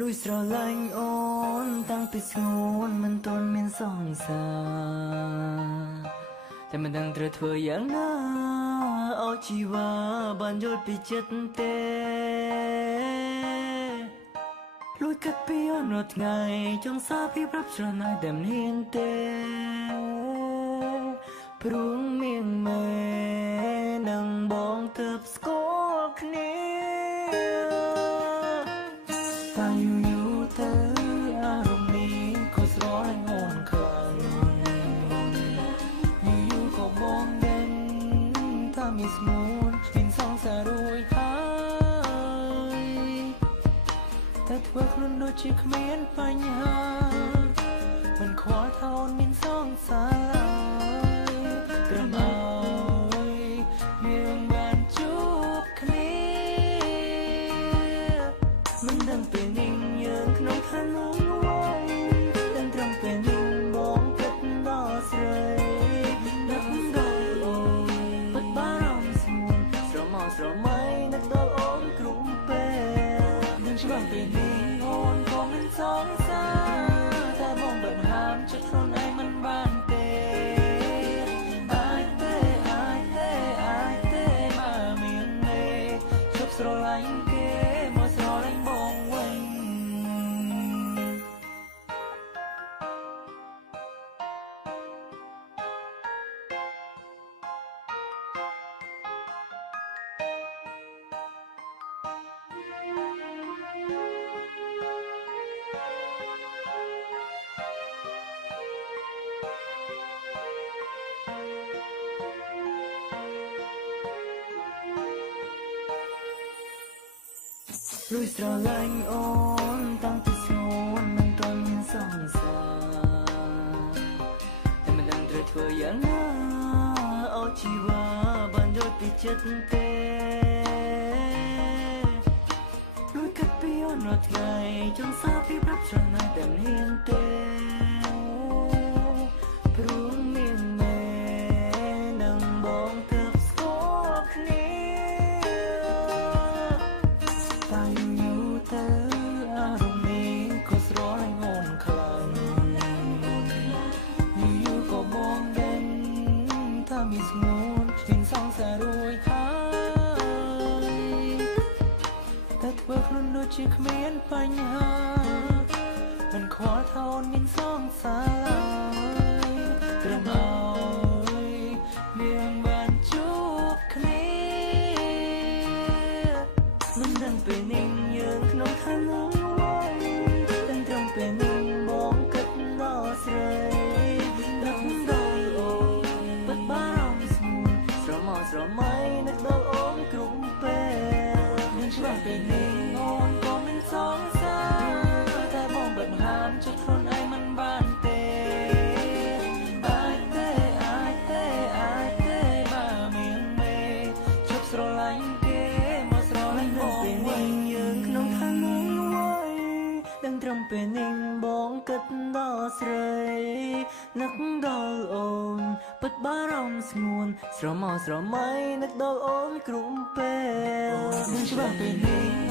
លួចស្រឡាញ់អូនតាំងពីស្ងួនមិនទាន់មានសង្សារតែមិនដឹងត្រូវធ្វើយ៉ាងណាឲ្យជីវ៉ាបានយល់ពីចិត្តទេលួចកាត់ពីអនុថ្ងៃចង់សារពីប្រាប់ស្រណោយតែមិនហ៊ានទេព្រោះមានមេនឹងបងទើបស្គាល់គ្នាតែយូរទៅអារម្មណ៍នេះក៏ស្រលាញ់អូនខ្លាំងយូរក៏បងដឹងថាមានស្មួនមានសង្សាររួចហើយតែធ្វើខ្លួនដូចជាគ្មានបញ្ហាមិនខ្វល់ថាអូនមានសង្សារត្រឹមឲ្យយើងបានជួបគ្នាមិនដឹងពេលនេះយើងក្នុងឋានៈអ្វីតែត្រឹមពេលនេះបងគិតដល់ស្រីនឹកដល់អូនពិតបារម្ភស្មួនស្រមោលស្រមៃនឹកដល់អូនគ្រប់ពេលនឹងច្បាស់ពេលនេះអូនក៏មិនសង្សារតែបងបានហាមចិត្តខ្លួនឯងមិនបានទេស្រឡាញ់គេមកស្រឡាញ់បងវិញលួចស្រឡាញ់អូនតាំងពីស្ងួនមិនទាន់មានសង្សារតែមិនដឹងត្រូវធ្វើយ៉ាងណាឲ្យជីវ៉ាបានយល់ពីចិត្តទេលួចកាត់ពីអនុថ្ងៃចង់សារពីប្រាប់ស្រណោយតែមិនហ៊ានទេព្រោះមានមេនឹងបងទើបស្គាល់គ្នាអារម្មណ៍នេះក៏ស្រលាញ់អូនខ្លាំងយូរក៏បងដឹងថាមានស្ងួនមានសង្សាររួចហើយតែធ្វើខ្លួនដូចជាគ្មានបញ្ហាមិនខ្វល់ថាអូនមានសង្សារត្រឹមឲ្យយើងបានជួបគ្នាមិនដឹងពេលនេះយើងក្នុងឋានៈតែត្រឹមពេលនេះបងគិតដល់ស្រីនឹកដល់អូនពិតបារម្ភស្មួនស្រមោលស្រមៃនឹកដល់អូនគ្រប់ពេលនឹងច្បាស់ពេលនេះអូនក៏មិនសង្សារតែបងបានហាមចិត្តខ្លួនឯងមិនបានទេបើមានមេជប់ស្រឡាញ់គេមកស្រឡាញ់បងវិញយើងក្នុងឋានៈដឹងត្រឹមពេលនេះបងគិតដល់ស្រីនឹកដល់អូនពិតបារម្ភស្ងួនស្រមោលស្រមៃនឹកដល់អូនគ្រប់ពេលនឹងច្បាស់ពេលនេះ